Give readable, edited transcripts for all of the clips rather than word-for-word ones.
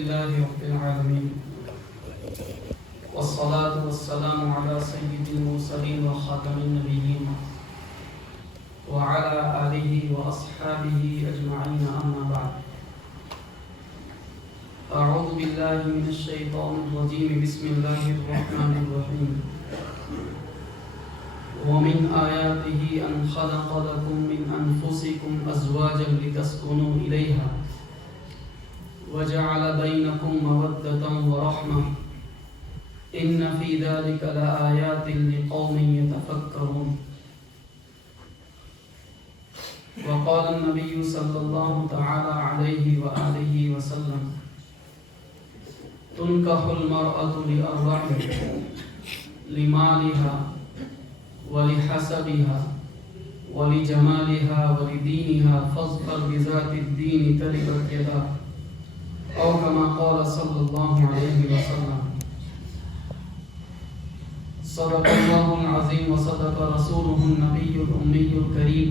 لله رب العالمين والصلاة والسلام على سيد المرسلين وخاتم النبيين وعلى آله وأصحابه أجمعين أما بعد أعوذ بالله من الشيطان الرجيم بسم الله الرحمن الرحيم ومن آياته أن خلق لكم من أنفسكم أزواجا لتسكنوا إليها وجعل بينكم مودة ورحمة إن في ذلك لآيات لقوم يتفكرون وقال النبي صلى الله تعالى عليه وآله وسلم تنكح المرأة لأربع لمالها ولحسبها ولجمالها ولدينها فاظفر بذات الدين تربت يداك أو كما قال صلى الله عليه وسلم صدق الله العظيم وصدق رسوله النبي الأمي الكريم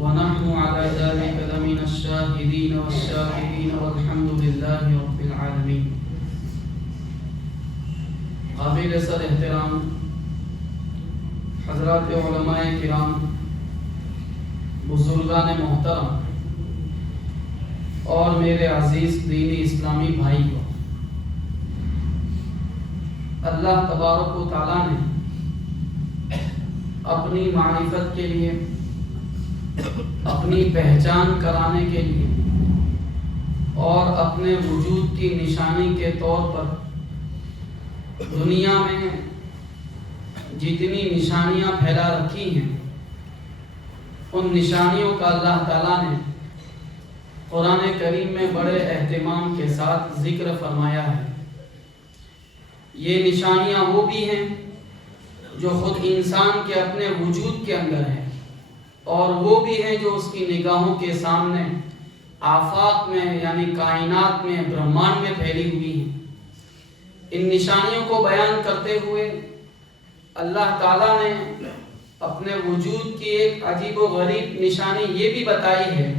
ونحن على ذلك لمن الشاهدين والشاكرين والحمد لله رب العالمين. قابل صد احترام حضرات علماء کرام، بزرگان محترم اور میرے عزیز دینی اسلامی بھائی کو، اللہ تبارک و تعالیٰ نے اپنی معرفت کے لیے، اپنی پہچان کرانے کے لیے اور اپنے وجود کی نشانی کے طور پر دنیا میں جتنی نشانیاں پھیلا رکھی ہیں، ان نشانیوں کا اللہ تعالیٰ نے قرآن کریم میں بڑے اہتمام کے ساتھ ذکر فرمایا ہے۔ یہ نشانیاں وہ بھی ہیں جو خود انسان کے اپنے وجود کے اندر ہیں، اور وہ بھی ہیں جو اس کی نگاہوں کے سامنے آفاق میں یعنی کائنات میں، برہمانڈ میں پھیلی ہوئی ہیں۔ ان نشانیوں کو بیان کرتے ہوئے اللہ تعالیٰ نے اپنے وجود کی ایک عجیب و غریب نشانی یہ بھی بتائی ہے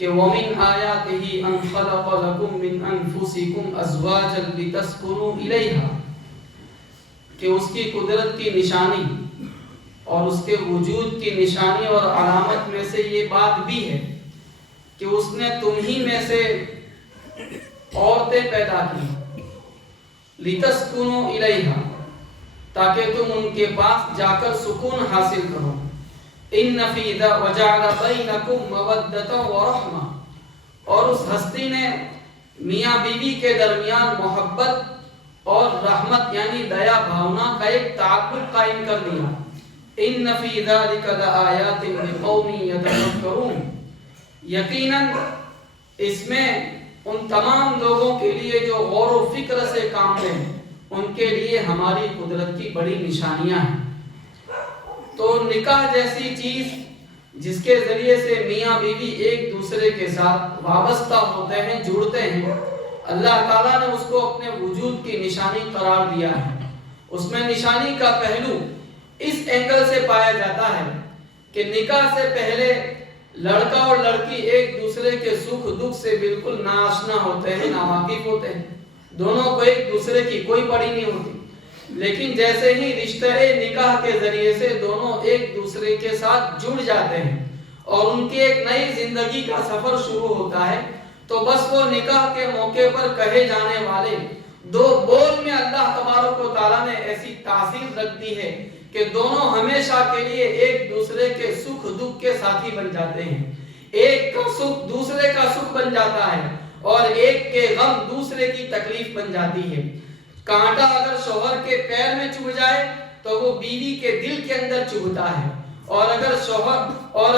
کہ وَمِنْ آيَاتِهِ أَنْ خَلَقَ لَكُم مِّنْ أَنفُسِكُمْ أَزْوَاجًا لِتَسْكُنُوا إِلَيْهَا، کہ اس کی قدرت کی نشانی اور اس کے وجود کی نشانی اور علامت میں سے یہ بات بھی ہے کہ اس نے تم ہی میں سے عورتیں پیدا کی، لِتَسْكُنُوا إِلَيْهَا، تاکہ تم ان کے پاس جا کر سکون حاصل کرو۔ ان فی ذا وجعل بینکم مودۃ ورحمہ، اور اس ہستی نے میاں بیوی کے درمیان محبت اور رحمت یعنی دیا بھاونا کا ایک تعلق قائم کر دیا۔ ان فی ذلک لآیات لقوم یتفکرون، یقیناً اس میں ان تمام لوگوں کے لیے جو غور و فکر سے کام لیں، ان کے لیے ہماری قدرت کی بڑی نشانیاں ہیں۔ تو نکاح جیسی چیز جس کے ذریعے سے میاں بیوی ایک دوسرے کے ساتھ وابستہ ہوتے ہیں، جڑتے ہیں، اللہ تعالیٰ نے اس کو اپنے وجود کی نشانی قرار دیا ہے۔ اس میں نشانی کا پہلو اس اینگل سے پایا جاتا ہے کہ نکاح سے پہلے لڑکا اور لڑکی ایک دوسرے کے سکھ دکھ سے بالکل ناآشنا ہوتے ہیں، ناواقف ہوتے ہیں، دونوں کو ایک دوسرے کی کوئی پڑی نہیں ہوتی، لیکن جیسے ہی رشتہ نکاح کے ذریعے سے دونوں ایک دوسرے کے ساتھ جڑ جاتے ہیں اور ان کی ایک نئی زندگی کا سفر شروع ہوتا ہے، تو بس وہ نکاح کے موقع پر کہے جانے والے دو بول میں اللہ تبارک و تعالیٰ نے ایسی تاثیر رکھ دی ہے کہ دونوں ہمیشہ کے لیے ایک دوسرے کے سکھ دکھ کے ساتھی بن جاتے ہیں۔ ایک کا سکھ دوسرے کا سکھ بن جاتا ہے اور ایک کے غم دوسرے کی تکلیف بن جاتی ہے۔ کانٹا اگر شوہر کے پیر میں چبھ جائے تو وہ بیوی کے دل کے اندر چبھتا ہے، اور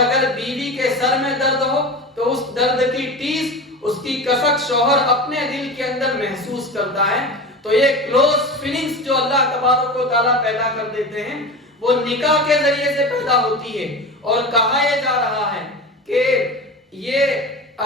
اگر بیوی کے سر میں درد ہو تو اس درد کی ٹیس، اس کی کسک شوہر اپنے دل کے اندر محسوس کرتا ہے۔ تو یہ کلوز فیلنگز جو اللہ تبارک و تعالیٰ پیدا کر دیتے ہیں وہ نکاح کے ذریعے سے پیدا ہوتی ہے، اور کہا یہ جا رہا ہے کہ یہ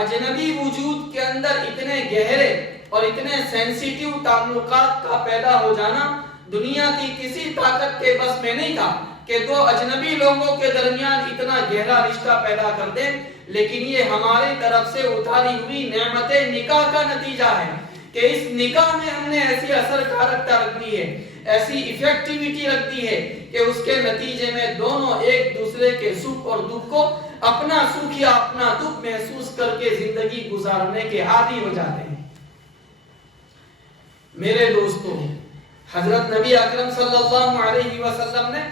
اجنبی وجود کے اندر اتنے گہرے اور اتنے سینسیٹیو تعلقات کا پیدا ہو جانا دنیا کی کسی طاقت کے بس میں نہیں تھا کہ دو اجنبی لوگوں کے درمیان اتنا گہرا رشتہ پیدا کر دیں۔ لیکن یہ ہماری طرف سے اتاری ہوئی نعمت نکاح کا نتیجہ ہے کہ اس نکاح میں ہم نے ایسی اثر کارکتا رکھ دی ہے، ایسی ایفیکٹیویٹی رکھ دی ہے کہ اس کے نتیجے میں دونوں ایک دوسرے کے سکھ اور دکھ کو اپنا سکھ یا اپنا دکھ محسوس کر کے زندگی گزارنے کے عادی ہو جاتے ہیں۔ میرے دوستو، حضرت نبی اکرم صلی اللہ علیہ وسلم نے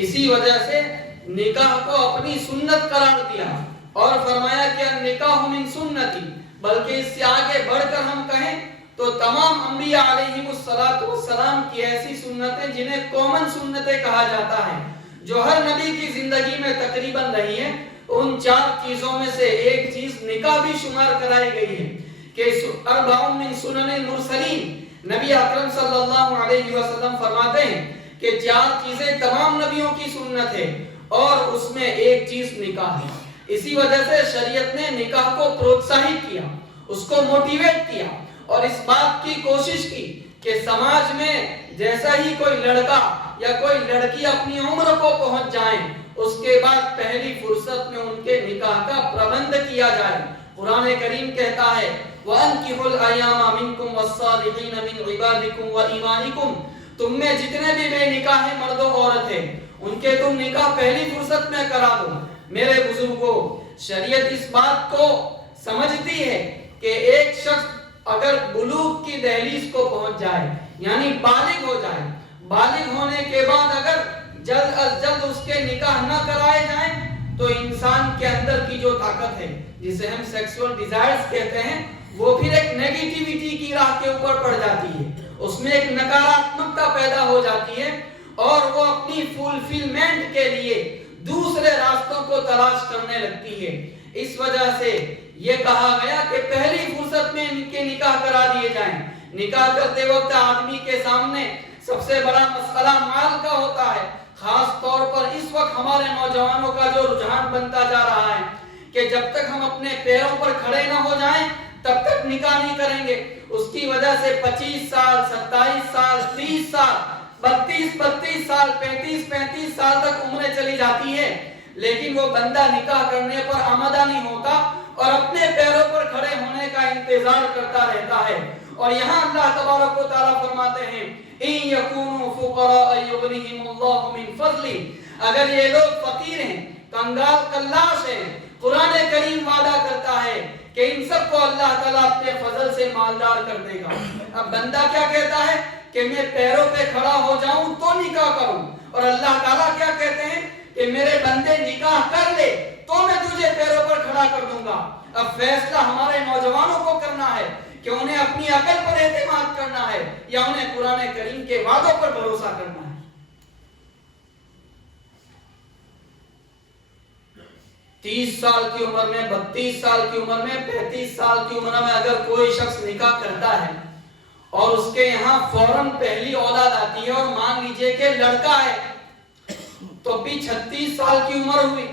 اسی وجہ سے نکاح کو اپنی سنت قرار دیا اور فرمایا کہ النکاح من سنتی، بلکہ اس سے آگے بڑھ کر ہم کہیں تو تمام انبیاء علیہم السلام کی ایسی سنتیں جنہیں کامن سنتیں کہا جاتا ہے، جو ہر نبی کی زندگی میں تقریباً رہی ہیں، ان 4 چیزوں میں سے ایک چیز نکاح بھی شمار کرائی گئی ہے کہ اربع من سنن المرسلین، نبی اکرم صلی اللہ علیہ وسلم فرماتے ہیں کہ 4 چیزیں تمام نبیوں کی سنت ہے اور اس میں ایک چیز نکاح ہے۔ اسی وجہ سے شریعت نے نکاح کو پروتساہت کیا، اس کو موٹیویٹ کیا اور اس بات کی کوشش کی کہ سماج میں جیسا ہی کوئی لڑکا یا کوئی لڑکی اپنی عمر کو پہنچ جائیں، اس کے بعد پہلی فرصت میں ان کے نکاح کا پربندھ کیا جائے۔ قرآن کریم کہتا ہے وَأَنْكِحُوا الْأَيَامَ مِنْكُمْ وَالصَّالِحِينَ مِنْ عِبَادِكُمْ وَإِمَائِكُمْ، تم میں جتنے بھی بے نکاح مرد و عورت ہیں ان کے تم نکاح پہلی فرصت میں کرا دو۔ میرے بزرگوں، شریعت اس بات کو سمجھتی ہے کہ ایک شخص اگر بلوغ کی دہلیز کو پہنچ جائے یعنی بالغ ہو جائے، بالغ ہونے کے بعد اگر جلد از جلد اس کے نکاح نہ کرائے جائیں تو انسان کے اندر کی جو طاقت ہے جسے ہم سیکسول ڈیزائرز کہتے ہیں، وہ پھر ایک نیگیٹیویٹی کی راہ کے اوپر پڑ جاتی ہے، اس میں ایک نکاراتمکتا پیدا ہو جاتی ہے اور وہ اپنی فلفلمنٹ کے لیے دوسرے راستوں کو تلاش کرنے لگتی ہے۔ اس وجہ سے یہ کہا گیا کہ پہلی فرصت میں ان کے نکاح کرا دیے جائیں۔ نکاح کرتے وقت آدمی کے سامنے سب سے بڑا مسئلہ مال کا ہوتا ہے، خاص طور پر اس وقت ہمارے نوجوانوں کا جو رجحان بنتا جا رہا ہے کہ جب تک ہم اپنے پیروں پر کھڑے نہ ہو جائیں تب تک نکاح نہیں کریں گے۔ اس کی وجہ سے 25 سال، 27 سال، 30 سال، 32 سال، 35 سال تک عمریں چلی جاتی ہے، لیکن وہ بندہ نکاح کرنے پر آمادہ نہیں ہوتا اور اپنے پیروں پر کھڑے ہونے کا انتظار کرتا رہتا ہے۔ اور یہاں اللہ تبارک و تعالیٰ فرماتے ہیں إِن يَكُونُوا فُقَرَاءَ يُغْنِهِمُ اللَّهُ مِنْ فَضْلِهِ، اگر یہ لوگ فقیر ہیں، کنگال کلاش ہیں، قرآن کریم وعدہ کرتا ہے کہ ان سب کو اللہ تعالیٰ اپنے فضل سے مالدار کر دے گا۔ اب بندہ کیا کہتا ہے کہ میں پیروں پہ کھڑا ہو جاؤں تو نکاح کروں، اور اللہ تعالیٰ کیا کہتے ہیں کہ میرے بندے نکاح کر لے تو میں تجھے پیروں پر کھڑا کر دوں گا۔ اب فیصلہ ہمارے نوجوانوں کو کرنا ہے کہ انہیں اپنی عقل پر اعتماد کرنا ہے یا انہیں قرآن کریم کے وعدوں پر بھروسہ کرنا ہے۔ 30 سال کی عمر میں، 32 سال کی عمر میں، 35 سال کی عمر میں اگر کوئی شخص نکاح کرتا ہے اور اس کے یہاں فوراً پہلی اولاد آتی ہے اور مان لیجئے کہ لڑکا ہے تو بھی 36 سال کی عمر ہوئی،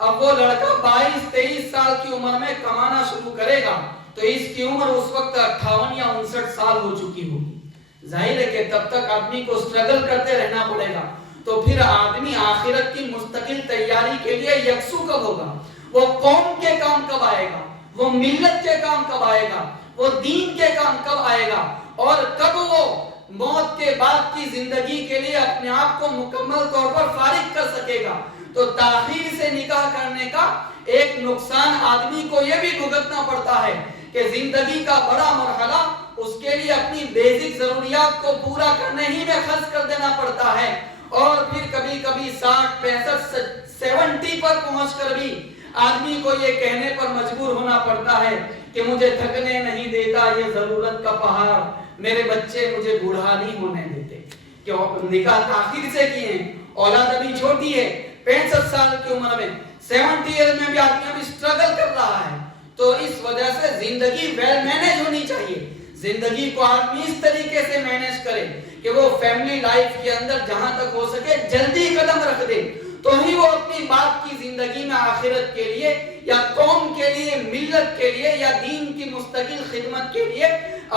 اب وہ لڑکا 22-23 سال کی عمر میں کمانا شروع کرے گا تو اس کی عمر اس وقت 58 یا 59 سال ہو چکی ہوگی۔ ظاہر ہے کہ تب تک آدمی کو سٹرگل کرتے رہنا پڑے گا، تو پھر آدمی آخرت کی مستقل تیاری کے لیے یکسو کب ہوگا؟ وہ قوم کے کام کب آئے گا؟ وہ ملت کے کام کب آئے گا؟ وہ دین کے کام کب آئے گا؟ اور کب وہ موت کے بعد کی زندگی کے لیے اپنے آپ کو مکمل طور پر فارغ کر سکے گا؟ تو تاخیر سے نکاح کرنے کا ایک نقصان آدمی کو یہ بھی بھگتنا پڑتا ہے کہ زندگی کا بڑا مرحلہ اس کے لیے اپنی بیسک ضروریات کو پورا کرنے ہی میں خرچ کر دینا پڑتا ہے، اور پھر کبھی کبھی 60، 65، 70 پر پہنچ کر بھی آدمی کو یہ کہنے پر مجبور ہونا پڑتا ہے کہ مجھے تھکنے نہیں دیتا یہ ضرورت کا پہاڑ، میرے بچے مجھے بوڑھا نہیں ہونے دیتے۔ کہ نکاح تاخیر سے کیے ہیں، اولاد ابھی چھوٹی ہے، 65 سال کی عمر میں، 70 ایئر میں بھی آدمی ابھی سٹرگل کر رہا ہے، تو اس وجہ سے زندگی ویل مینج ہونی چاہیے۔ زندگی کو آدمی اس طریقے سے مینج کرے کہ وہ فیملی لائف کے اندر جہاں تک ہو سکے جلدی قدم رکھ دے، تو ہی وہ اپنی باپ کی زندگی میں آخرت کے لیے یا قوم کے لیے، ملت کے لیے یا دین کی مستقل خدمت کے لیے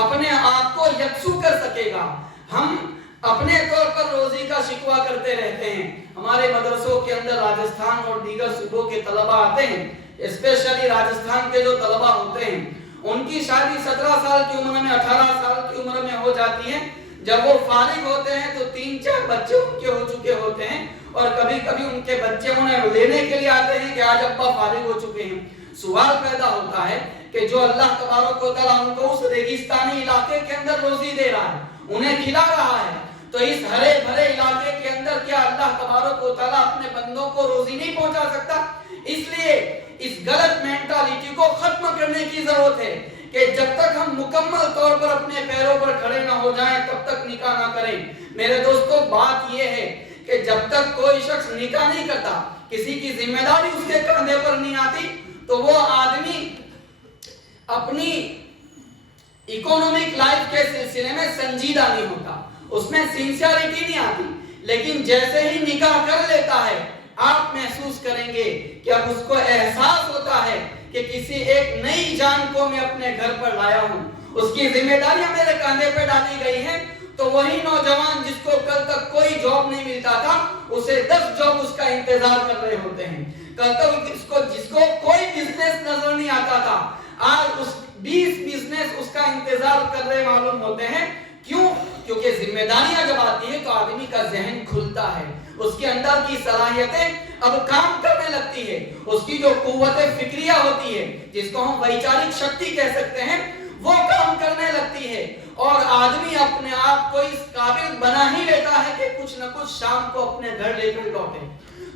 اپنے آپ کو یکسو کر سکے گا۔ ہم اپنے طور پر روزی کا شکوہ کرتے رہتے ہیں، ہمارے مدرسوں کے اندر راجستھان اور دیگر صوبوں کے طلبہ آتے ہیں، اسپیشلی راجستھان کے جو طلبہ ہوتے ہیں ان کی شادی 17 سال کی عمر میں 18 سال کی عمر میں ہو جاتی ہے. جب وہ فارغ ہوتے ہیں تو 3-4 بچے ان کے ہو چکے ہوتے ہیں اور کبھی کبھی ان کے بچے انہیں لینے کے لیے آتے ہیں کہ آج ابا فارغ ہو چکے ہیں. سوال پیدا ہوتا ہے کہ جو اللہ تبارک و تعالیٰ ان کو اس ریگستانی علاقے کے اندر روزی دے رہا ہے, انہیں کھلا رہا ہے, تو اس ہرے بھرے علاقے کے اندر کیا اللہ تبارک و تعالیٰ اپنے بندوں کو روزی نہیں پہنچا سکتا؟ اس لیے اس غلط مینٹالٹی کو ختم کرنے کی ضرورت ہے کہ جب تک ہم مکمل طور پر اپنے پیروں پر کھڑے نہ ہو جائیں تب تک نکاح نہ کریں. میرے دوستو بات یہ ہے کہ جب تک کوئی شخص نکاح نہیں کرتا, کسی کی ذمہ داری اس کے کندھے پر نہیں آتی, تو وہ آدمی اپنی اکونومک لائف کے سلسلے میں سنجیدہ نہیں ہوتا, اس میں سنسیئرٹی نہیں آتی. لیکن جیسے ہی نکاح کر لیتا ہے آپ محسوس کریں گے کہ اب اس کو احساس ہوتا ہے کہ کسی ایک نئی جان کو میں اپنے گھر پر لایا ہوں, اس کی ذمہ داریاں میرے کاندھے پہ ڈالی گئی ہیں. تو وہی نوجوان جس کو کل تک کوئی جاب نہیں ملتا تھا, اسے 10 جاب اس کا انتظار کر رہے ہوتے ہیں. کل تک جس کو کوئی بزنس نظر نہیں آتا تھا, آج اس 20 بزنس اس کا انتظار کر رہے معلوم ہوتے ہیں. کیوں؟ کیونکہ ذمہ داریاں جب آتی ہے تو آدمی کا ذہن کھلتا ہے, اس کے اندر کی صلاحیتیں اب کام کرنے لگتی ہے, اس کی جو قوت فکریہ ہوتی ہے جس کو ہم ویچارک شکتی کہہ سکتے ہیں وہ کام کرنے لگتی ہے, اور آدمی اپنے آپ کو اس قابل بنا ہی لیتا ہے کہ کچھ نہ کچھ شام کو اپنے گھر لے کر لوٹے.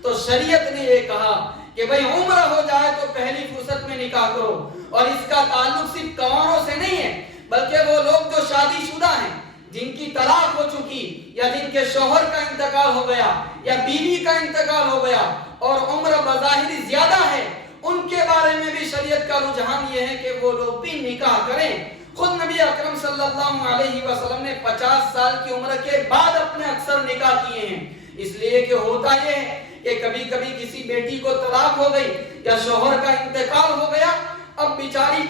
تو شریعت نے یہ کہا کہ بھئی عمر ہو جائے تو پہلی فرصت میں نکاح کرو, اور اس کا تعلق صرف کنواروں سے نہیں ہے بلکہ وہ لوگ جو شادی شدہ ہیں, جن کی طلاق ہو چکی یا جن کے شوہر کا انتقال ہو گیا یا بیوی کا انتقال ہو گیا اور عمر بظاہر زیادہ ہے, ان کے بارے میں بھی شریعت کا رجحان یہ ہے کہ وہ لوگ بھی نکاح کریں. خود نبی اکرم صلی اللہ علیہ وسلم نے 50 سال کی عمر کے بعد اپنے اکثر نکاح کیے ہیں, اس لیے کہ ہوتا یہ ہے کہ کبھی کبھی کسی بیٹی کو طلاق ہو گئی یا شوہر کا انتقال ہو گیا, اب بیچاری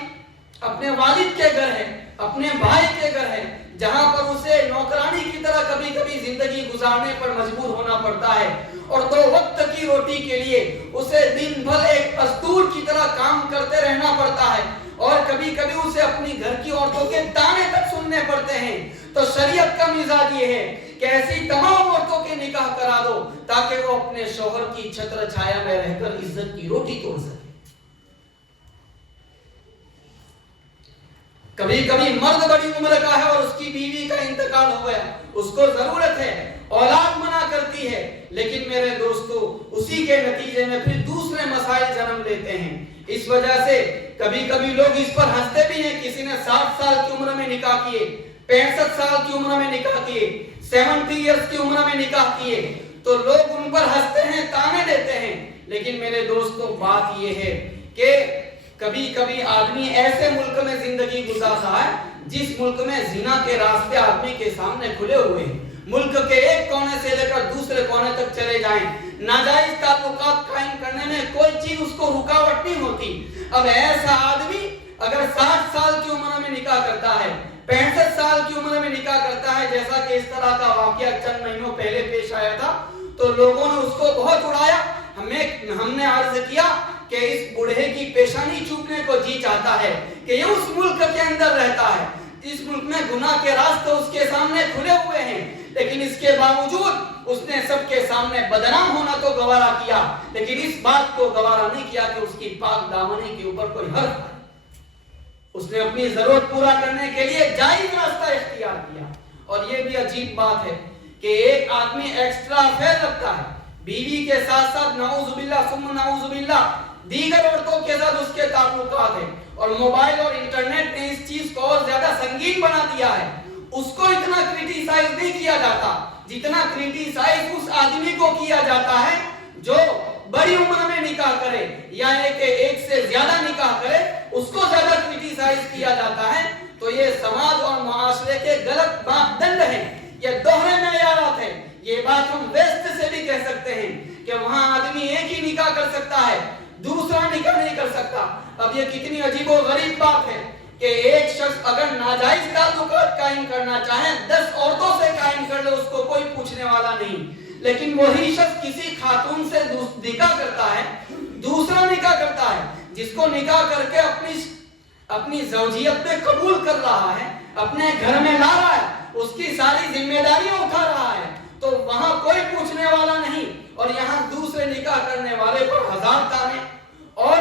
اپنے والد کے گھر ہے, اپنے بھائی کے گھر ہے, جہاں پر اسے نوکرانی کی طرح کبھی کبھی زندگی گزارنے پر مجبور ہونا پڑتا ہے, اور 2 وقت کی روٹی کے لیے اسے دن بھر ایک مزدور کی طرح کام کرتے رہنا پڑتا ہے, اور کبھی کبھی اسے اپنی گھر کی عورتوں کے تانے تک سننے پڑتے ہیں. تو شریعت کا مزاج یہ ہے کہ ایسی تمام عورتوں کے نکاح کرا دو تاکہ وہ اپنے شوہر کی چھتر چھایا میں رہ کر عزت کی روٹی توڑ سکے. کبھی کبھی مرد بڑی عمر کا ہے اور اس کی بیوی کا انتقال ہو گیا, اس کو ضرورت ہے, اولاد منع کرتی ہے, لیکن میرے دوستو اسی کے نتیجے میں پھر دوسرے مسائل جنم لیتے ہیں. اس وجہ سے کبھی کبھی لوگ اس پر ہنستے بھی ہیں. کسی نے 60 سال کی عمر میں نکاح کیے, 65 سال کی عمر میں نکاح کیے, 70 ایئرز کی عمر میں نکاح کیے, تو لوگ ان پر ہنستے ہیں, تانے دیتے ہیں. لیکن میرے دوستو بات یہ ہے کہ کبھی کبھی آدمی ایسے ملک میں زندگی گزارتا ہے جس ملک میں زنا کے راستے آدمی کے سامنے کھلے ہوئے ہیں. ملک کے ایک کونے سے لے کر دوسرے کونے تک چلے جائیں, ناجائز تعلقات قائم کرنے میں کوئی چیز اس کو رکاوٹ نہیں ہوتی. اب ایسا آدمی اگر 60 سال کی عمر میں نکاح کرتا ہے, 65 سال کی عمر میں نکاح کرتا ہے, جیسا کہ اس طرح کا واقعہ چند مہینوں پہلے پیش آیا تھا, تو لوگوں نے اس کو بہت اڑایا. ہم نے عرض کیا کہ اس بوڑھے کی پیشانی چومنے کو جی چاہتا ہے کہ یہ اس ملک کے اندر رہتا ہے, اس ملک میں گناہ کے راستے اس کے سامنے کھلے ہوئے ہیں, لیکن اس کے باوجود اس نے سب کے سامنے بدنام ہونا تو گوارا کیا, لیکن اس بات کو گوارا نہیں کیا کہ اس کی پاک دامنی کے اوپر کوئی حرف ہے. اس نے اپنی ضرورت پورا کرنے کے لیے جائز راستہ اختیار کیا. اور یہ بھی عجیب بات ہے کہ ایک آدمی ایکسٹرا افیئر رکھتا ہے, بیوی کے ساتھ ساتھ نعوذ باللہ ثم نعوذ باللہ دیگر عورتوں کے ساتھ اس کے تعلقات ہیں, اور موبائل اور انٹرنیٹ نے اس چیز کو اور زیادہ سنگین بنا دیا ہے. اس کو اتنا کریٹیسائز نہیں کیا جاتا جتنا کریٹیسائز اس آدمی کو کیا جاتا ہے جو بڑی عمر میں نکاح کرے یا ایک سے زیادہ نکاح کرے, اس کو زیادہ کریٹیسائز کیا جاتا ہے. تو یہ سماج اور معاشرے کے غلط ماپدنڈ ہیں, یہ دوہرے معیارات ہیں. یہ بات ہم ویسٹ سے بھی کہہ سکتے ہیں کہ وہاں آدمی ایک ہی نکاح کر سکتا ہے, دوسرا نکاح نہیں کر سکتا. اب یہ کتنی عجیب و غریب بات ہے کہ ایک شخص اگر ناجائز تعلقات قائم کرنا چاہے 10 عورتوں سے قائم کر لے, اس کو کوئی پوچھنے والا نہیں, لیکن وہی شخص کسی خاتون سے نکاح کرتا ہے, دوسرا نکاح کرتا ہے, جس کو نکاح کر کے اپنی زوجیت میں قبول کر رہا ہے، اپنے گھر میں لا رہا ہے، اس کی ساری ذمہ داریاں اٹھا رہا ہے، تو وہاں کوئی پوچھنے والا نہیں، اور یہاں دوسرے نکاح کرنے والے پر ہزار تانے اور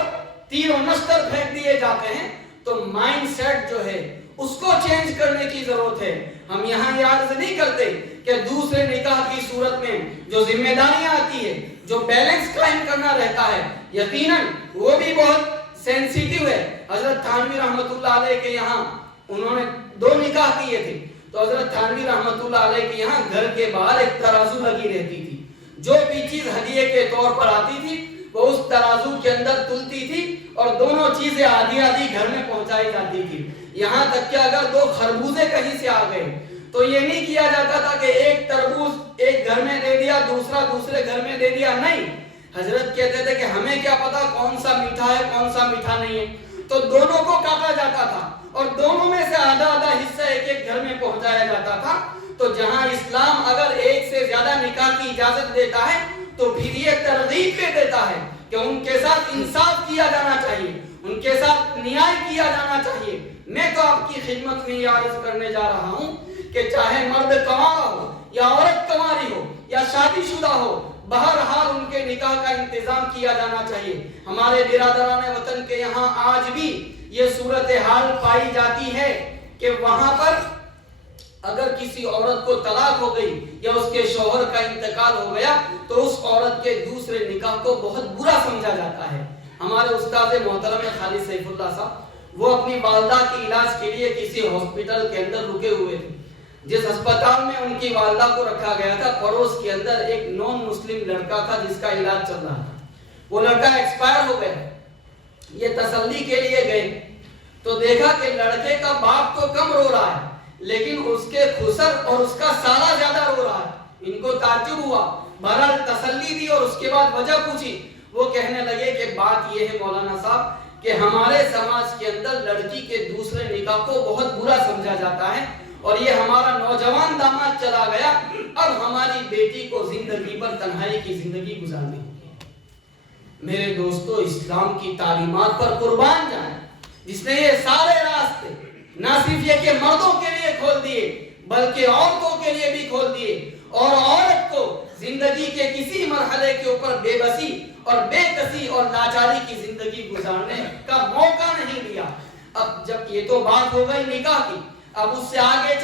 تیر و نشتر پھینک دیے جاتے ہیں۔ تو مائنڈ سیٹ جو ہے اس کو چینج کرنے کی ضرورت ہے۔ ہم یہاں یہ عرض نہیں کرتے کہ دوسرے نکاح کی صورت میں جو ذمہ داریاں آتی ہے، جو بیلنس قائم کرنا رہتا ہے، یقیناً وہ بھی بہت سینسیٹیو ہے۔ حضرت تھانوی رحمت اللہ علیہ کے یہاں انہوں نے 2 نکاح کیے تھے، تو حضرت تھانوی رحمت اللہ علیہ کے یہاں گھر کے باہر ایک ترازو لگی رہتی تھی، جو بھی چیز ہدیے کے طور پر آتی تھی وہ اس ترازو کے اندر تلتی تھی، اور دونوں چیزیں آدھی آدھی گھر میں پہنچائی جاتی تھی۔ یہاں تک کہ اگر 2 خربوزے کہیں سے آ گئے تو یہ نہیں کیا جاتا تھا کہ ایک تربوز ایک گھر میں دے دیا، دوسرا دوسرے گھر میں دے دیا، نہیں، حضرت کہتے تھے کہ ہمیں کیا پتا کون سا میٹھا ہے کون سا میٹھا نہیں ہے، تو دونوں کو کاٹا جاتا تھا اور دونوں میں سے آدھا آدھا حصہ ایک ایک گھر میں پہنچایا جاتا تھا۔ تو جہاں اسلام اگر ایک سے زیادہ نکاح کی اجازت دیتا ہے تو پھر یہ ترغیب بھی دیتا ہے کہ ان کے ساتھ انصاف کیا جانا چاہیے، ان کے ساتھ نیاز کیا جانا چاہیے۔ میں تو آپ کی خدمت میں یہ عرض کرنے جا رہا ہوں کہ چاہے مرد کنوارا ہو یا عورت کنواری ہو یا شادی شدہ ہو، بہرحال ان کے نکاح کا انتظام کیا جانا چاہیے۔ ہمارے برادران وطن کے یہاں آج بھی یہ صورتحال پائی جاتی ہے کہ وہاں پر اگر کسی عورت کو طلاق ہو گئی یا اس کے شوہر کا انتقال ہو گیا تو اس عورت کے دوسرے نکاح کو بہت برا سمجھا جاتا ہے۔ ہمارے استاد محترم خالد سیف اللہ صاحب، وہ اپنی والدہ کے علاج کے لیے کسی ہاسپٹل کے اندر رکے ہوئے تھے۔ جس ہسپتال میں ان کی والدہ کو رکھا گیا تھا، پڑوس کے اندر ایک نان مسلم لڑکا تھا جس کا علاج چل رہا تھا۔ وہ لڑکا ایکسپائر ہو گیا۔ یہ تسلی کے لیے گئے تو دیکھا کہ لڑکے کا باپ تو کم رو رہا ہے لیکن اس کے خسر اور اس کا سالہ زیادہ رو رہا ہے۔ ان کو تعجب ہوا، بہرحال تسلی دی اور اس کے بعد وجہ پوچھی۔ وہ کہنے لگے کہ بات یہ ہے مولانا صاحب کہ ہمارے سماج کے اندر لڑکی کے دوسرے نکاح کو بہت برا سمجھا جاتا ہے اور یہ ہمارا نوجوان داماد چلا گیا، اب ہماری بیٹی کو زندگی پر تنہائی کی زندگی گزارنی ہوگی۔ میرے دوستو، اسلام کی تعلیمات پر قربان جائیں، جس نے یہ سارے راستے نہ صرف یہ کہ مردوں کے لیے کھول دیے بلکہ عورتوں کے لیے بھی کھول دیے، اور عورت کو زندگی کے کسی مرحلے کے اوپر بے بسی اور بے کسی اور لاچاری کی زندگی گزارنے کا موقع نہیں دیا۔ اب جب یہ تو بات ہو گئی نکاح کی، اب اس سے آگے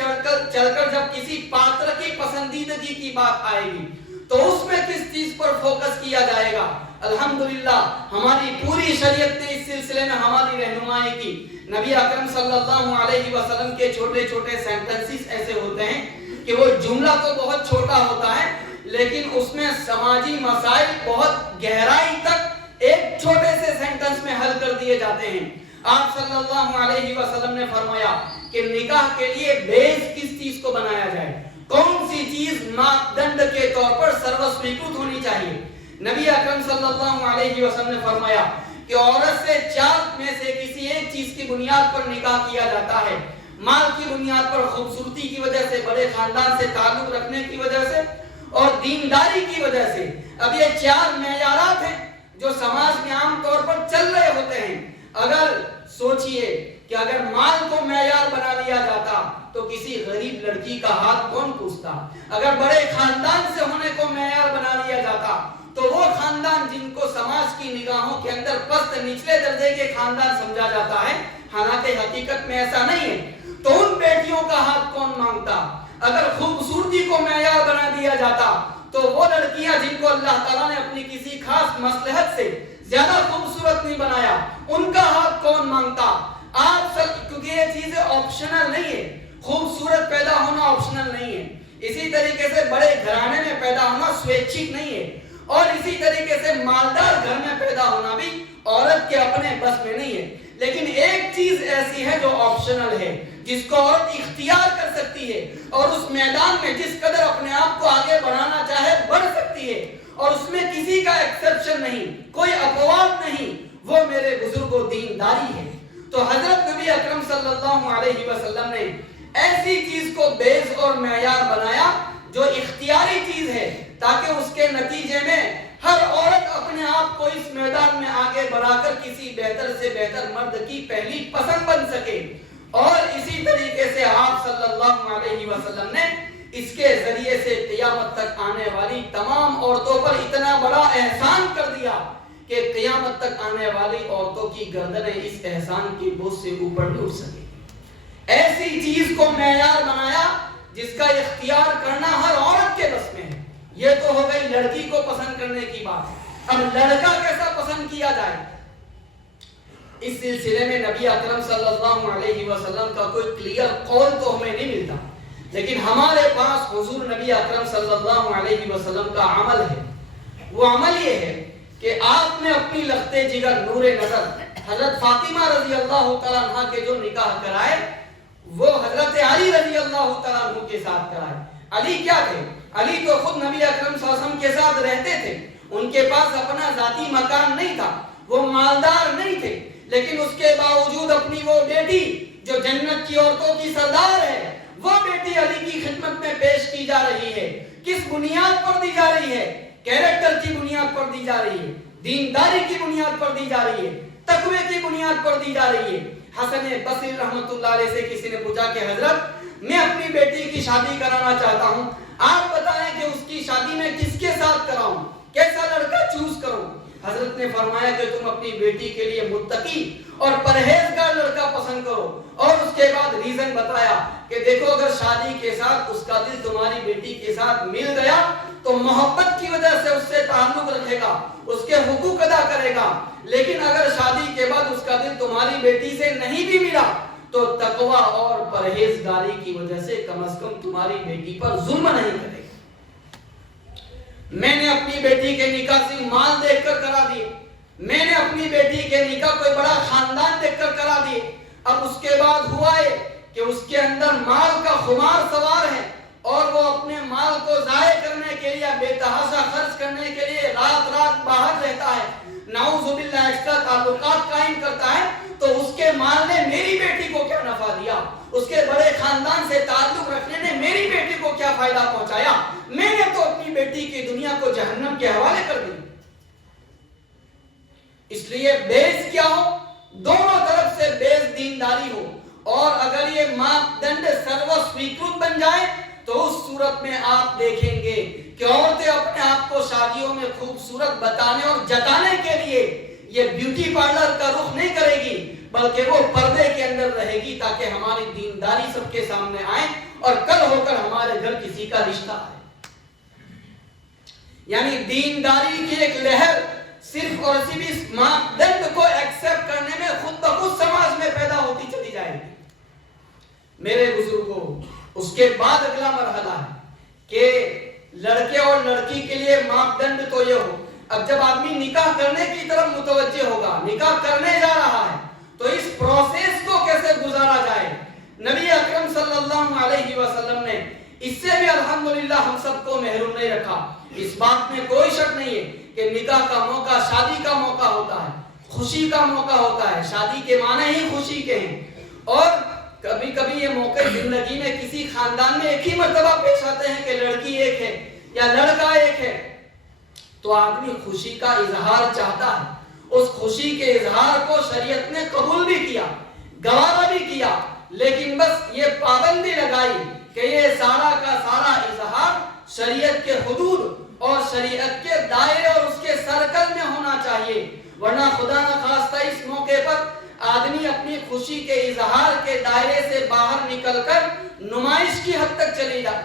چل کر جب کسی پاتر کی پسندیدگی کی بات آئے گی تو اس میں کس چیز پر فوکس کیا جائے گا؟ الحمدللہ ہماری پوری شریعت نے اس سلسلے میں ہماری رہنمائی کی۔ نبی اکرم صلی اللہ علیہ وسلم کے چھوٹے چھوٹے سینٹنسز ایسے ہوتے ہیں کہ وہ جملہ تو بہت چھوٹا ہوتا ہے لیکن اس میں سماجی مسائل بہت گہرائی تک ایک چھوٹے سے سینٹنس میں حل کر دیے جاتے ہیں۔ آپ صلی اللہ علیہ وسلم نے فرمایا کہ نکاح کے لیے بیس کس چیز کو بنایا جائے، کون سی چیز ماپدنڈ کے طور پر سروسویکرت ہونی چاہیے۔ نبی اکرم صلی اللہ علیہ وسلم نے فرمایا کہ عورت سے 4 میں سے کسی ایک چیز کی بنیاد پر نکاح کیا جاتا ہے، مال کی بنیاد پر، خوبصورتی کی وجہ سے، بڑے خاندان سے تعلق رکھنے کی وجہ سے اور دینداری کی وجہ سے۔ اب یہ 4 معیارات ہیں جو سماج میں عام طور پر چل رہے ہوتے ہیں۔ اگر سوچئے کہ اگر مال کو معیار بنا لیا جاتا تو کسی غریب لڑکی کا ہاتھ کون پوچھتا؟ اگر بڑے خاندان سے ہونے کو معیار بنا لیا جاتا تو وہ خاندان جن کو سماج کی نگاہوں کے اندر پست نچلے درجے کے خاندان سمجھا جاتا ہے، حالانکہ حقیقت میں ایسا نہیں ہے، تو ان بیٹیوں کا ہاتھ کون مانگتا؟ اگر خوبصورتی کو معیار بنا دیا جاتا تو وہ لڑکیاں جن کو اللہ تعالیٰ نے اپنی کسی خاص مصلحت سے زیادہ خوبصورت نہیں بنایا، ان کا ہاتھ کون مانگتا؟ آپ سب، کیونکہ یہ چیزیں آپشنل نہیں ہے، خوبصورت پیدا ہونا آپشنل نہیں ہے، اسی طریقے سے بڑے گھرانے میں پیدا ہونا سویچھک نہیں ہے، اور اسی طریقے سے مالدار گھر میں پیدا ہونا بھی عورت کے اپنے بس میں نہیں ہے۔ لیکن ایک چیز ایسی ہے جو آپشنل ہے، جس کو عورت اختیار کر سکتی ہے اور اس میدان میں جس قدر اپنے آپ کو آگے بڑھانا چاہے بڑھ سکتی ہے، اور اس میں کسی کا ایکسپشن نہیں، کوئی اپواد نہیں، وہ میرے بزرگوں دینداری ہے۔ تو حضرت نبی اکرم صلی اللہ علیہ وسلم نے ایسی چیز کو بیس اور معیار بنایا جو اختیاری چیز ہے، تاکہ اس کے نتیجے میں ہر عورت اپنے آپ کو اس میدان میں آگے بڑھا کر کسی بہتر سے بہتر مرد کی پہلی پسند بن سکے. اور اسی طریقے سے آپ صلی اللہ علیہ وسلم نے اس کے ذریعے سے قیامت تک آنے والی تمام عورتوں پر اتنا بڑا احسان کر دیا کہ قیامت تک آنے والی عورتوں کی گردنیں اس احسان کی بوجھ سے اوپر نہیں اٹھ سکے. ایسی چیز کو معیار بنایا جس کا اختیار کرنا ہر عورت کے بس میں ہے. یہ تو ہو گئی لڑکی کو پسند کرنے کی بات. اب لڑکا کیسا پسند کیا جائے؟ اس سلسلے میں نبی اکرم صلی اللہ علیہ وسلم کا کوئی کلیئر قول تو ہمیں نہیں ملتا، لیکن ہمارے پاس حضور نبی اکرم صلی اللہ علیہ وسلم کا عمل ہے. وہ عمل یہ ہے کہ آپ نے اپنی لخت جگر نور نظر حضرت فاطمہ رضی اللہ تعالیٰ عنہ کے جو نکاح کرائے وہ حضرت علی رضی اللہ تعالیٰ عنہ کے ساتھ کرائے. علی کیا تھے؟ علی تو خود نبی اکرم صلی اللہ علیہ وسلم کے ساتھ رہتے تھے. ان کے پاس اپنا ذاتی مکان نہیں تھا، وہ مالدار نہیں تھے، لیکن اس کے باوجود اپنی وہ بیٹی جو جنت کی عورتوں کی سردار ہے، وہ بیٹی علی کی خدمت میں پیش کی جا رہی ہے. کس بنیاد پر دی جا رہی ہے؟ کیریکٹر کی بنیاد پر دی جا رہی ہے، دینداری کی بنیاد پر دی جا رہی ہے، تقوی کی بنیاد پر دی جا رہی ہے. حسن بصری رحمۃ اللہ علیہ سے کسی نے پوچھا کہ حضرت میں اپنی بیٹی کی شادی کرانا چاہتا ہوں، آپ بتائیں کہ اس کی شادی میں کس کے ساتھ کراؤں، کیسا لڑکا چوز کروں؟ حضرت نے فرمایا کہ تم اپنی بیٹی کے لیے متقی اور پرہیزگار لڑکا پسند کرو. اور اس کے بعد ریزن بتایا کہ دیکھو اگر شادی کے ساتھ اس کا دل تمہاری بیٹی کے ساتھ مل گیا تو محبت کی وجہ سے اس سے تعلق رکھے گا، اس کے حقوق ادا کرے گا. لیکن اگر شادی کے بعد اس کا دل تمہاری بیٹی سے نہیں بھی ملا تو تقوی اور پرہیزگاری کی وجہ سے کم از کم تمہاری بیٹی پر ظلم نہیں کرے گا. میں نے اپنی بیٹی کے نکاح سے مال دیکھ کر کرا دیے، میں نے اپنی بیٹی کے نکاح کوئی بڑا خاندان دیکھ کر کرا دیے. اب اس کے بعد ہوا ہے کہ اس کے اندر مال کا خمار سوار ہے اور وہ اپنے مال کو ضائع کرنے کے لیے، بے تحاشا خرچ کرنے کے لیے رات رات باہر رہتا ہے، نعوذ باللہ ایکسٹرا تعلقات قائم کرتا ہے. تو اس کے مال نے میری بیٹی کو کیا نفع دیا؟ اس کے بڑے خاندان سے تعلق رکھنے نے میری بیٹی کو کیا فائدہ پہنچایا؟ میں نے تو اپنی بیٹی کی دنیا کو جہنم کے حوالے کر دی. اس لیے بیس کیا ہو؟ دونوں طرف سے بیس دینداری ہو. اور اگر یہ ماپدنڈ سرو سویکرت بن جائے تو اس صورت میں آپ دیکھیں گے کہ عورتیں اپنے آپ کو شادیوں میں خوبصورت بتانے اور جتانے کے لیے یہ بیوٹی پارلر کا رخ نہیں کرے گی، بلکہ وہ پردے کے اندر رہے گی تاکہ ہماری دینداری سب کے سامنے آئے اور کل ہو کر ہمارے گھر کسی کا رشتہ آئے. یعنی دینداری کی ایک لہر صرف اور صرف اس ماپدنڈ کو ایکسپٹ کرنے میں خود بخود سماج میں پیدا ہوتی چلی جائے گی. میرے بزرگوں، اس کے بعد اگلا مرحلہ ہے کہ لڑکے اور لڑکی کے لیے ماپدنڈ تو یہ ہو. اب جب آدمی نکاح کرنے کی طرف متوجہ ہوگا، نکاح کرنے جا رہا ہے، تو اس پروسیس کو کیسے گزارا جائے؟ نبی اکرم صلی اللہ علیہ وسلم نے اس سے بھی الحمدللہ ہم سب کو محروم نہیں رکھا. اس بات میں کوئی شک نہیں ہے کہ نکاح کا موقع شادی کا موقع ہوتا ہے، خوشی کا موقع ہوتا ہے. شادی کے معنی ہی خوشی کے ہیں. اور کبھی کبھی یہ موقع زندگی میں کسی خاندان میں ایک ہی مرتبہ پیش آتے ہیں کہ لڑکی ایک ہے یا لڑکا ایک ہے، تو آدمی خوشی کا اظہار چاہتا ہے. اس خوشی کے اظہار کو شریعت نے قبول بھی کیا، گوارا بھی کیا، لیکن بس یہ پابندی لگائی کہ یہ سارا کا سارا اظہار شریعت کے حدود اور شریعت کے دائرے اور اس کے سرکل میں ہونا چاہیے. ورنہ خدا نہ خواستہ اس موقع پر آدمی اپنی خوشی کے اظہار کے دائرے سے باہر نکل کر نمائش کی حد تک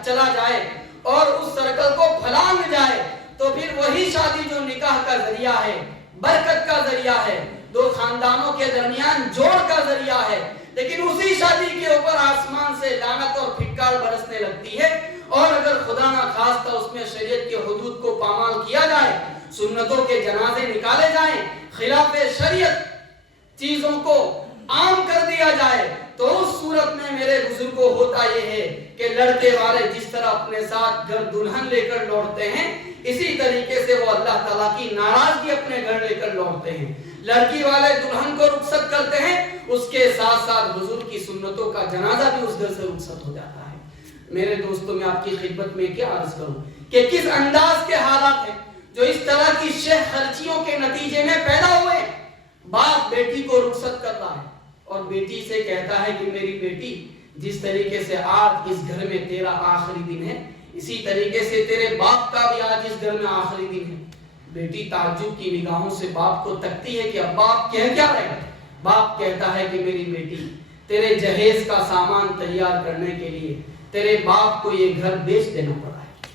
چلا جائے اور اس سرکل کو پھلانگ جائے، تو پھر وہی شادی جو نکاح کا ذریعہ ہے، برکت کا ذریعہ ہے، دو خاندانوں کے درمیان جوڑ کا ذریعہ ہے، لیکن اسی شادی کے اوپر آسمان سے لعنت اور پھٹکار برسنے لگتی ہے. اور اگر خدا نہ خواستہ اس میں شریعت کے حدود کو پامال کیا جائے، سنتوں کے جنازے نکالے جائیں، خلاف شریعت چیزوں کو عام کر دیا جائے، تو اس صورت میں میرے بزرگوں ہوتا یہ ہے کہ لڑکے والے جس طرح اپنے ساتھ گھر دلہن لے کر لوٹتے ہیں، اسی طریقے سے وہ اللہ تعالیٰ کی ناراضگی اپنے گھر لے کر لوٹتے ہیں. لڑکی والے دلہن کو رخصت کرتے ہیں، اس کے ساتھ ساتھ بزرگ کی سنتوں کا جنازہ بھی اس گھر سے رخصت ہو جاتا ہے. میرے دوستوں، میں آپ کی خدمت میں کیا عرض کروں کہ کس انداز کے حالات ہیں. جو اس طرح کی شہ خرچیوں کے نتیجے میں پیدا ہوئے. باپ بیٹی کو رخصت کر رہا ہے اور بیٹی سے کہتا ہے کہ میری بیٹی جس طریقے سے آج اس گھر میں تیرا آخری دن ہے اسی طریقے سے تیرے باپ کا بھی آج اس گھر میں آخری دن ہے. بیٹی تعجب کی نگاہوں سے باپ کو تکتی ہے کہ اب باپ کہہ کیا رہے ہیں. باپ کہتا ہے کہ میری بیٹی تیرے جہیز کا سامان تیار کرنے کے لیے تیرے باپ کو یہ گھر بیچ دینا پڑا ہے.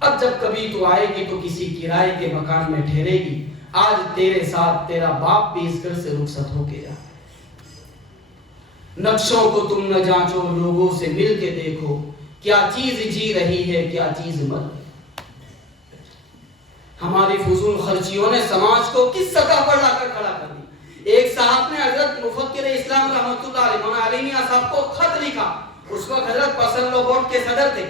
اب جب کبھی تو آئے گی تو کسی کرائے کے مکان میں ٹھہرے گی. آج تیرے ساتھ تیرا باپ بھی اس گھر سے رخصت ہو کے جا. نقشوں کو تم نہ جانچو لوگوں سے مل کے دیکھو کیا چیز جی رہی ہے کیا چیز مر. ہماری فضول خرچیوں نے سماج کو کس سطح پر لا کر کھڑا کر دی. ایک صاحب نے حضرت مفکر اسلام رحمۃ اللہ علیہ مولانا علی میاں صاحب کو خط لکھا. اس وقت حضرت پسند بورڈ کے صدر تھے.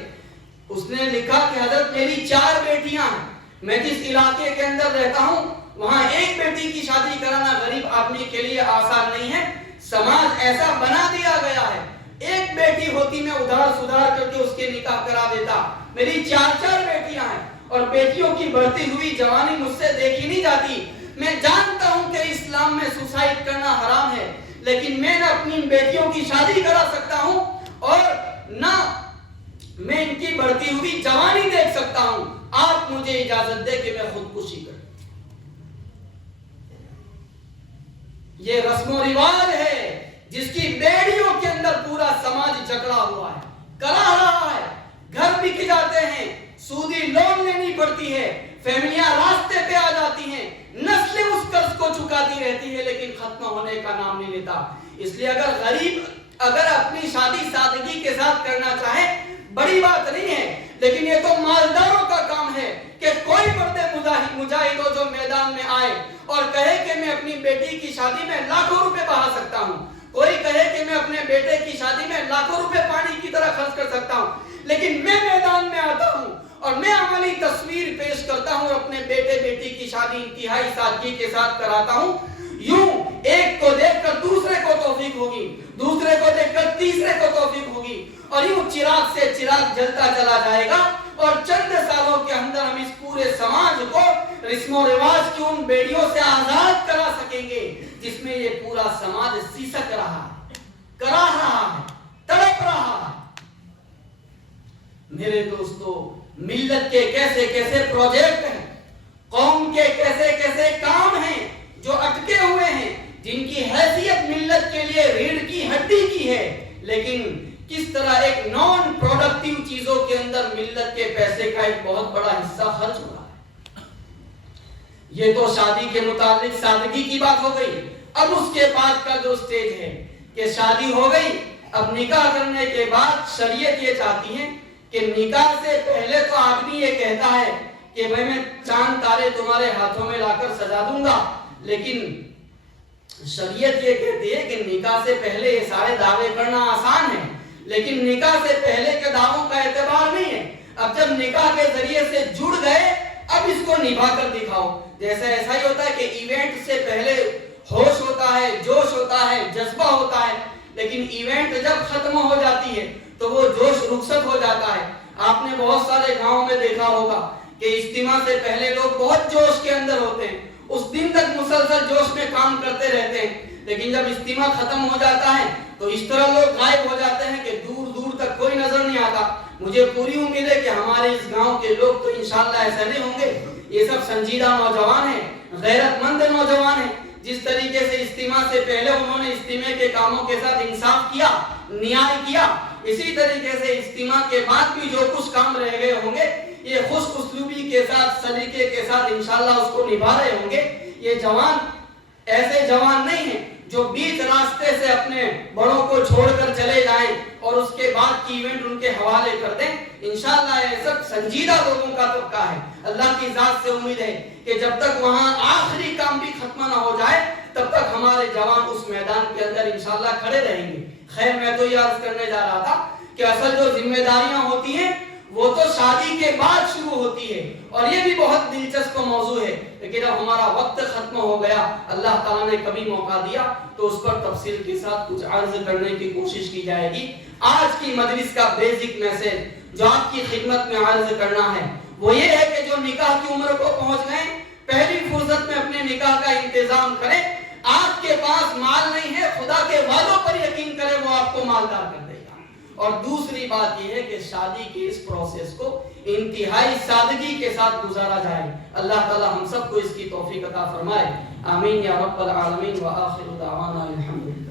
اس نے لکھا کہ حضرت میری 4 بیٹیاں ہیں. میں جس علاقے کے اندر رہتا ہوں وہاں ایک بیٹی کی شادی کرانا غریب آدمی کے لیے آسان نہیں ہے. سماج ایسا بنا دیا گیا ہے ایک بیٹی ہوتی میں ادھار سدھار کر کے اس کے نکاح کرا دیتا. میری 4 بیٹیاں ہیں اور بیٹیوں کی بڑھتی ہوئی جوانی مجھ سے دیکھی نہیں جاتی. میں جانتا ہوں کہ اسلام میں سوسائڈ کرنا حرام ہے لیکن میں نہ اپنی بیٹیوں کی شادی کرا سکتا ہوں اور نہ میں ان کی بڑھتی ہوئی جوانی دیکھ سکتا ہوں. آپ مجھے اجازت دے کہ میں خودکشی کروں. یہ رسم و رواج ہے جس کی بیڑیوں کے اندر پورا سماج جکڑا ہوا ہے کرا رہا ہے. گھر بک جاتے ہیں سودی لون لینی پڑتی ہے. فیملیاں راستے پہ آ جاتی ہیں. نسلیں اس قرض کو چکاتی رہتی ہے لیکن ختم ہونے کا نام نہیں لیتا. اس لیے اگر غریب اگر اپنی شادی سادگی کے ساتھ کرنا چاہے بڑی بات نہیں ہے لیکن یہ تو مالداروں کا کام ہے کہ کوئی مرد مجاہد ہو جو میدان میں آئے اور کہے کہ میں اپنی بیٹی کی شادی میں لاکھوں روپے بہا سکتا ہوں. کوئی کہے کہ میں اپنے بیٹے کی شادی میں لاکھوں روپے پانی کی طرح خرچ کر سکتا ہوں لیکن میں میدان میں آتا ہوں اور میں عملی تصویر پیش کرتا ہوں اور اپنے بیٹے بیٹی کی شادی انتہائی سادگی کے ساتھ کراتا ہوں. یوں ایک کو دیکھ کر دوسرے کو توفیق ہوگی, دوسرے کو دیکھ کر تیسرے کو توفیق ہوگی اور یوں چراغ سے چراغ جلتا چلا جائے گا اور چند سالوں کے اندر ہم اس پورے سماج کو رسم و رواج کی ان بیڑیوں سے آزاد کرا سکیں گے جس میں یہ پورا سماج سیسک رہا ہے, کرا رہا ہے, تڑپ رہا ہے. میرے دوستو, ملت کے کیسے کیسے پروجیکٹ ہیں, قوم کے کیسے کیسے کام ہیں جو اٹکے ہوئے ہیں, جن کی حیثیت ملت کے لیے ریڑھ کی ہڈی کی ہے, لیکن کس طرح ایک نان پروڈکٹیو چیزوں کے اندر ملت کے پیسے کا ایک بہت بڑا حصہ خرچ ہو رہا ہے. یہ تو شادی کے متعلق سادگی کی بات ہو گئی. اب اس کے بعد کا جو سٹیج ہے کہ شادی ہو گئی, اب نکاح کرنے کے بعد شریعت یہ چاہتی ہے کہ نکاح سے پہلے تو آدمی یہ کہتا ہے کہ بھائی میں چاند تارے تمہارے ہاتھوں میں لا کر سجا دوں گا, لیکن شریعت یہ کہتی ہے کہ نکاح سے پہلے یہ سارے دعوے کرنا آسان ہے لیکن نکاح سے پہلے کے دعووں کا اعتبار نہیں ہے. اب جب نکاح کے ذریعے سے جڑ گئے اب اس کو نبھا کر دکھاؤ. جیسا ایسا ہی ہوتا ہے کہ ایونٹ سے پہلے ہوش ہوتا ہے, جوش ہوتا ہے, جذبہ ہوتا ہے, لیکن ایونٹ جب ختم ہو جاتی ہے تو وہ جوش رخصت ہو جاتا ہے. آپ نے بہت سارے گاؤں میں دیکھا ہوگا کہ اجتماع سے پہلے لوگ بہت جوش کے اندر ہوتے ہیں, اس دن تک مسلسل جوش میں کام کرتے رہتے ہیں, لیکن جب اجتماع ختم ہو جاتا ہے تو اس طرح لوگ غائب ہو جاتے ہیں کہ دور دور تک کوئی نظر نہیں آتا. مجھے پوری امید ہے کہ ہمارے اس گاؤں کے لوگ تو انشاءاللہ ایسا نہیں ہوں گے. یہ سب سنجیدہ نوجوان ہیں, غیرت مند نوجوان ہیں. جس طریقے سے اجتماع سے پہلے انہوں نے اجتماع کے کاموں کے ساتھ انصاف کیا, نیاز کیا, اسی طریقے سے اجتماع کے بعد بھی جو کچھ کام رہ گئے ہوں گے یہ خوش اسلوبی کے ساتھ, سلیقے کے ساتھ انشاءاللہ اس کو نبھا رہے ہوں گے. یہ جوان ایسے جوان نہیں ہیں جو بیچ راستے سے اپنے بڑوں کو چھوڑ کر چلے جائیں اور اس کے بعد کی ایونٹ ان کے حوالے کر دیں. انشاءاللہ یہ سب سنجیدہ لوگوں کا طبقہ ہے. اللہ کی ذات سے امید ہے کہ جب تک وہاں آخری کام بھی ختم نہ ہو جائے تب تک ہمارے جوان اس میدان کے اندر انشاءاللہ کھڑے رہیں گے. خیر, میں تو یہ عرض کرنے جا رہا تھا کہ اصل جو ذمہ داریاں ہوتی ہیں وہ تو شادی کے بعد شروع ہوتی ہے اور یہ بھی بہت دلچسپ موضوع ہے, لیکن اب ہمارا وقت ختم ہو گیا. اللہ تعالیٰ نے کبھی موقع دیا تو اس پر تفصیل کے ساتھ کچھ عرض کرنے کی کوشش کی جائے گی. آج کی مجلس کا بیسک میسج جو آپ کی خدمت میں عرض کرنا ہے وہ یہ ہے کہ جو نکاح کی عمر کو پہنچ گئے پہلی فرصت میں اپنے نکاح کا انتظام کریں. آپ کے پاس مال نہیں ہے، خدا کے وعدوں پر یقین کریں، وہ آپ کو مالدار کر دے گا. اور دوسری بات یہ ہے کہ شادی کے اس پروسیس کو انتہائی سادگی کے ساتھ گزارا جائے. اللہ تعالی ہم سب کو اس کی توفیق عطا فرمائے. آمین یا رب العالمین. وآخر دعوانا الحمدللہ.